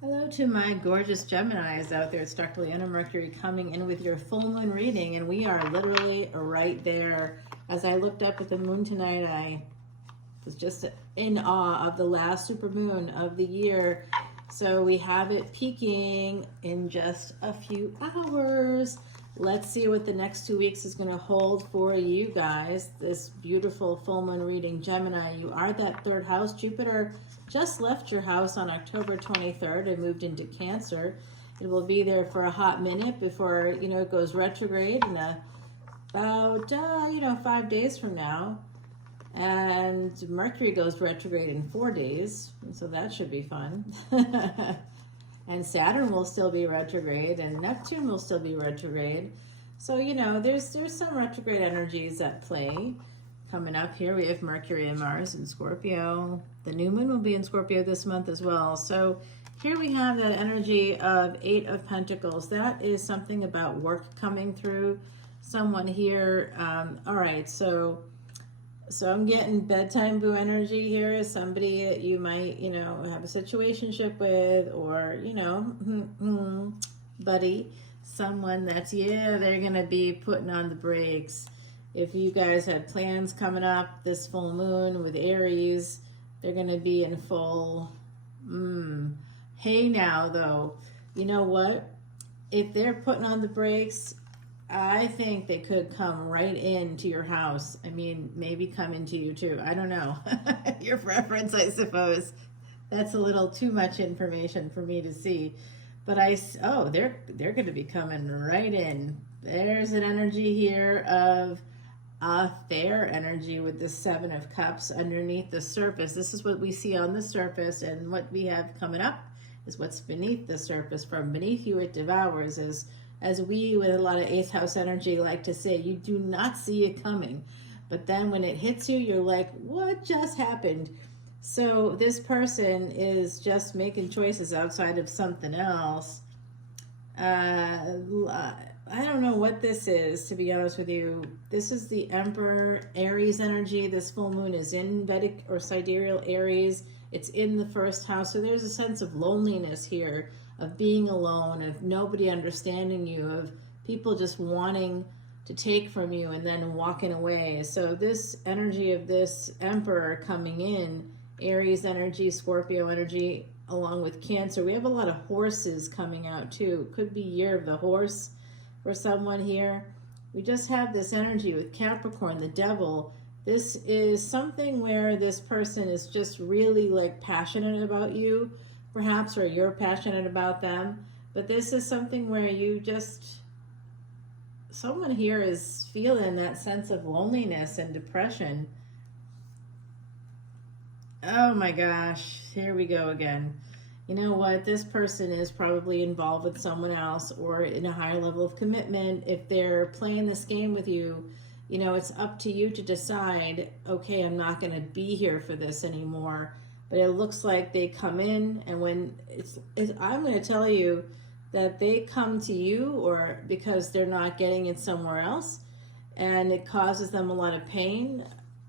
Hello to my gorgeous Geminis out there. It's Dr. Leona Mercury coming in with your full moon reading, and we are literally right there. As I looked up at the moon tonight, I was just in awe of the last super moon of the year. So we have it peaking in just a few hours. Let's see what the next 2 weeks is going to hold for you guys. This beautiful full moon reading, Gemini, you are that third house. Jupiter just left your house on October 23rd and moved into Cancer. It will be there for a hot minute before, it goes retrograde in about, 5 days from now. And Mercury goes retrograde in 4 days, so that should be fun. And Saturn will still be retrograde, and Neptune will still be retrograde. So, there's some retrograde energies at play. Coming up here, we have Mercury and Mars in Scorpio. The new moon will be in Scorpio this month as well. So here we have that energy of 8 of Pentacles. That is something about work coming through. Someone here, all right, so I'm getting bedtime boo energy here. Somebody that you might, have a situationship with, or, buddy. Someone that's, they're going to be putting on the brakes. If you guys had plans coming up this full moon with Aries, they're going to be in full, hey now, though. You know what? If they're putting on the brakes, I think they could come right into your house. I mean, maybe come into you too. I don't know. Your preference, I suppose. That's a little too much information for me to see. But they're going to be coming right in. There's an energy here of a fair energy with the 7 of Cups underneath the surface. This is what we see on the surface, and what we have coming up is what's beneath the surface. From beneath you, it devours. As we, with a lot of 8th house energy, like to say, you do not see it coming. But then when it hits you, you're like, what just happened? So this person is just making choices outside of something else. I don't know what this is, to be honest with you. This is the Emperor Aries energy. This full moon is in Vedic or sidereal Aries. It's in the first house. So there's a sense of loneliness here, of being alone, of nobody understanding you, of people just wanting to take from you and then walking away. So this energy of this Emperor coming in, Aries energy, Scorpio energy, along with Cancer. We have a lot of horses coming out too. Could be year of the horse for someone here. We just have this energy with Capricorn, the devil. This is something where this person is just really like passionate about you, perhaps, or you're passionate about them. But this is something where someone here is feeling that sense of loneliness and depression. Oh my gosh, here we go again. You know what? This person is probably involved with someone else or in a higher level of commitment. If they're playing this game with you, it's up to you to decide, okay, I'm not going to be here for this anymore. But it looks like they come in, and when I'm going to tell you that they come to you or because they're not getting it somewhere else, and it causes them a lot of pain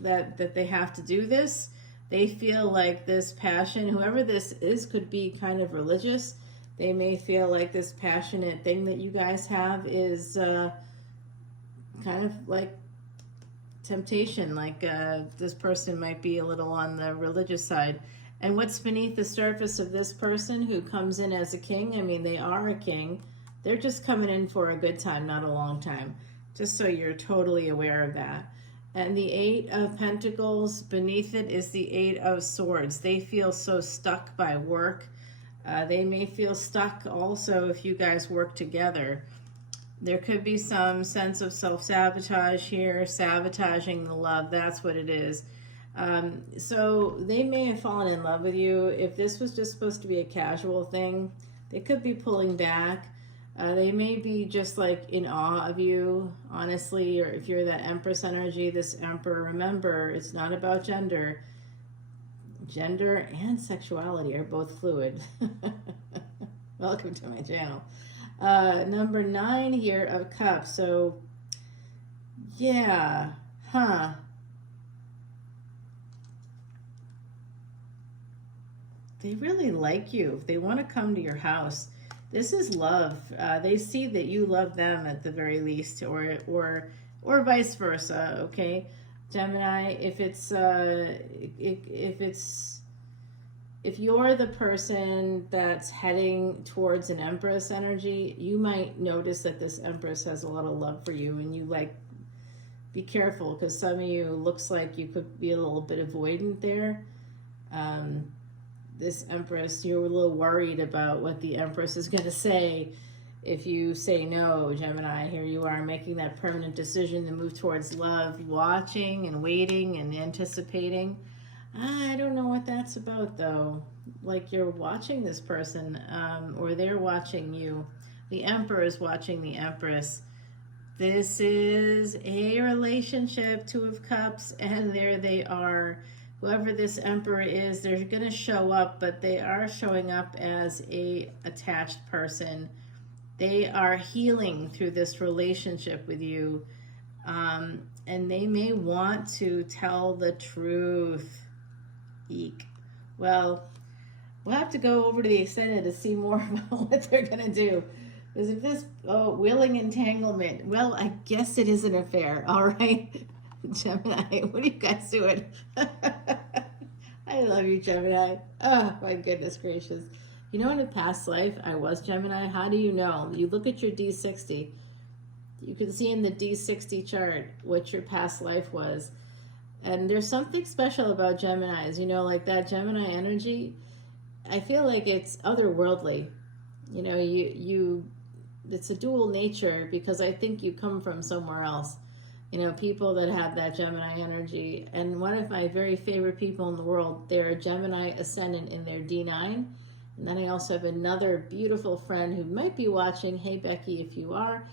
that they have to do this. They feel like this passion, whoever this is, could be kind of religious. They may feel like this passionate thing that you guys have is kind of like temptation, like this person might be a little on the religious side. And what's beneath the surface of this person who comes in as a king? I mean, they are a king. They're just coming in for a good time, not a long time. Just so you're totally aware of that. And the 8 of Pentacles, beneath it is the 8 of Swords. They feel so stuck by work. They may feel stuck also if you guys work together. There could be some sense of self-sabotage here, sabotaging the love. That's what it is. So they may have fallen in love with you. If this was just supposed to be a casual thing, they could be pulling back. They may be just like in awe of you, honestly, or if you're that Empress energy, this Emperor, remember, it's not about gender. Gender and sexuality are both fluid. Welcome to my channel. Number 9 here of Cups. So, yeah, they really like you. They want to come to your house. This is love. They see that you love them at the very least, or vice versa. Okay, Gemini. If you're the person that's heading towards an Empress energy, you might notice that this Empress has a lot of love for you, and you like, be careful, because some of you looks like you could be a little bit avoidant there. This Empress, you're a little worried about what the Empress is going to say if you say no, Gemini. Here you are making that permanent decision to move towards love, watching and waiting and anticipating. I don't know what that's about, though. Like, you're watching this person, or they're watching you. The Emperor is watching the Empress. This is a relationship, Two of Cups, and there they are. Whoever this Emperor is, they're going to show up, but they are showing up as a attached person. They are healing through this relationship with you, and they may want to tell the truth. Eek. Well, we'll have to go over to the Ascendant to see more about what they're going to do. Because if this, willing entanglement, well, I guess it is an affair. All right, Gemini, what are you guys doing? I love you, Gemini. Oh, my goodness gracious. You know, in a past life, I was Gemini. How do you know? You look at your D60. You can see in the D60 chart what your past life was. And there's something special about Geminis. You know, like that Gemini energy, I feel like it's otherworldly. You know, it's a dual nature, because I think you come from somewhere else. You know, people that have that Gemini energy. And one of my very favorite people in the world, they're a Gemini Ascendant in their D9. And then I also have another beautiful friend who might be watching. Hey, Becky, if you are.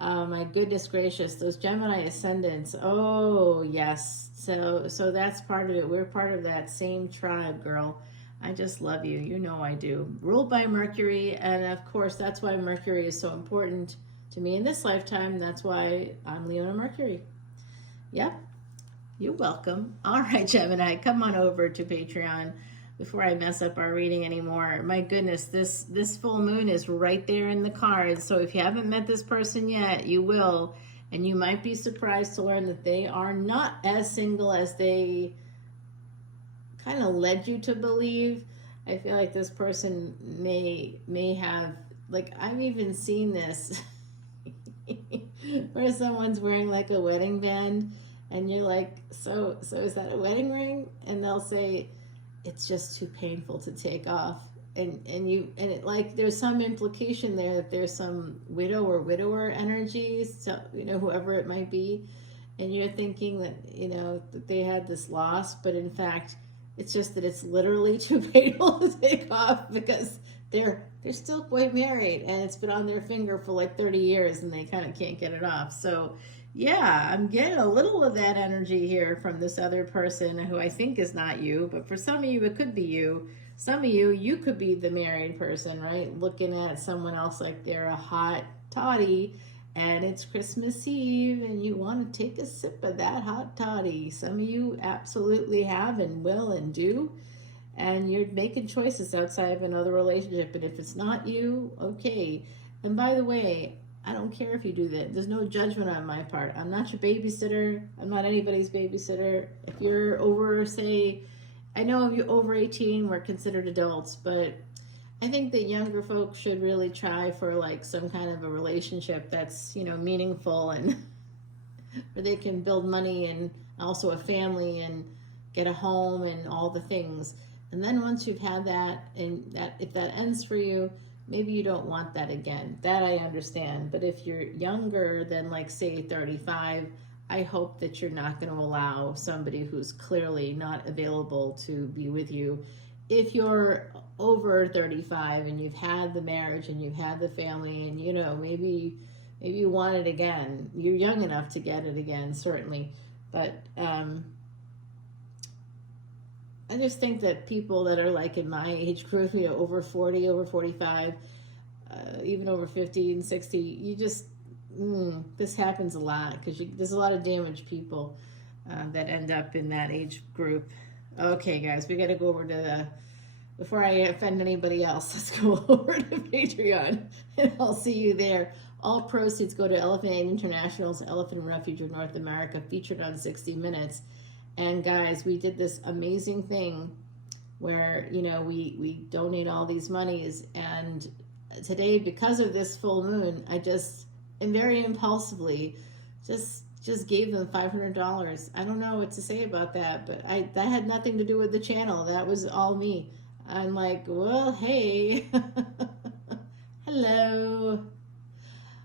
My goodness gracious, those Gemini Ascendants. Oh, yes. So that's part of it. We're part of that same tribe, girl. I just love you. You know I do. Ruled by Mercury. And, of course, that's why Mercury is so important to me in this lifetime. That's why I'm Leona Mercury. Yep. You're welcome. All right, Gemini, come on over to Patreon before I mess up our reading anymore. My goodness, this full moon is right there in the cards. So if you haven't met this person yet, you will. And you might be surprised to learn that they are not as single as they kind of led you to believe. I feel like this person may have, like, I've even seen this where someone's wearing like a wedding band, and you're like, so is that a wedding ring? And they'll say, it's just too painful to take off. And it, like, there's some implication there that there's some widow or widower energies, so, you know, whoever it might be, and you're thinking that, you know, that they had this loss, but in fact, it's just that it's literally too painful to take off, because they're still quite married, and it's been on their finger for like 30 years, and they kind of can't get it off. So yeah, I'm getting a little of that energy here from this other person who I think is not you, but for some of you, it could be you. Some of you could be the married person, right? Looking at someone else like they're a hot toddy, and it's Christmas Eve, and you want to take a sip of that hot toddy. Some of you absolutely have and will and do, and you're making choices outside of another relationship. And if it's not you, okay. And by the way, I don't care if you do that. There's no judgment on my part. I'm not your babysitter. I'm not anybody's babysitter. If you're over, say, I know if you're over 18, we're considered adults, but I think that younger folks should really try for like some kind of a relationship that's, you know, meaningful, and where they can build money and also a family and get a home and all the things. And then once you've had that, and that, if that ends for you, maybe you don't want that again. That I understand. But if you're younger than, like, say 35, I hope that you're not going to allow somebody who's clearly not available to be with you. If you're over 35 and you've had the marriage and you've had the family, and, you know, maybe you want it again. You're young enough to get it again, certainly. But I just think that people that are like in my age group, you know, over 40, over 45, even over 50 and 60, you just, this happens a lot, because there's a lot of damaged people that end up in that age group. Okay, guys, we got to go over to before I offend anybody else, let's go over to Patreon, and I'll see you there. All proceeds go to Elephant Aid International's Elephant Refuge of North America, featured on 60 Minutes. And guys, we did this amazing thing where, you know, we donate all these monies. And today, because of this full moon, I just, and very impulsively, just gave them $500. I don't know what to say about that, but that had nothing to do with the channel. That was all me. I'm like, well, hey, hello.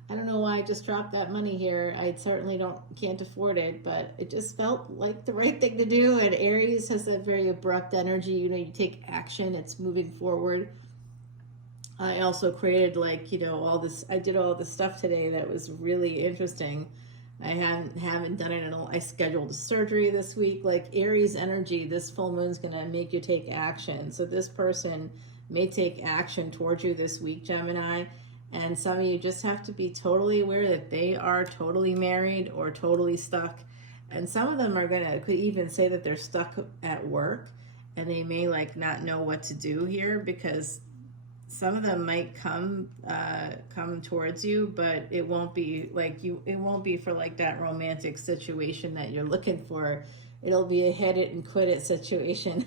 I don't know why I just dropped that money here. I certainly can't afford it, but it just felt like the right thing to do. And Aries has that very abrupt energy. You know, you take action, it's moving forward. I also created, like, you know, all this, I did all this stuff today that was really interesting. I haven't done it in I scheduled a surgery this week. Like, Aries energy, this full moon's gonna make you take action. So this person may take action towards you this week, Gemini. And some of you just have to be totally aware that they are totally married or totally stuck. And some of them could even say that they're stuck at work, and they may like not know what to do here, because some of them might come towards you, but it won't be like it won't be for like that romantic situation that you're looking for. It'll be a hit it and quit it situation.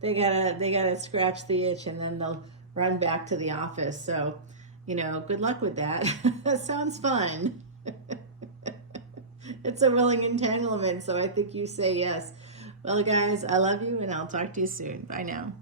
They gotta scratch the itch, and then they'll run back to the office. So, you know, good luck with that. That sounds fun. It's a willing entanglement, so I think you say yes. Well, guys, I love you, and I'll talk to you soon. Bye now.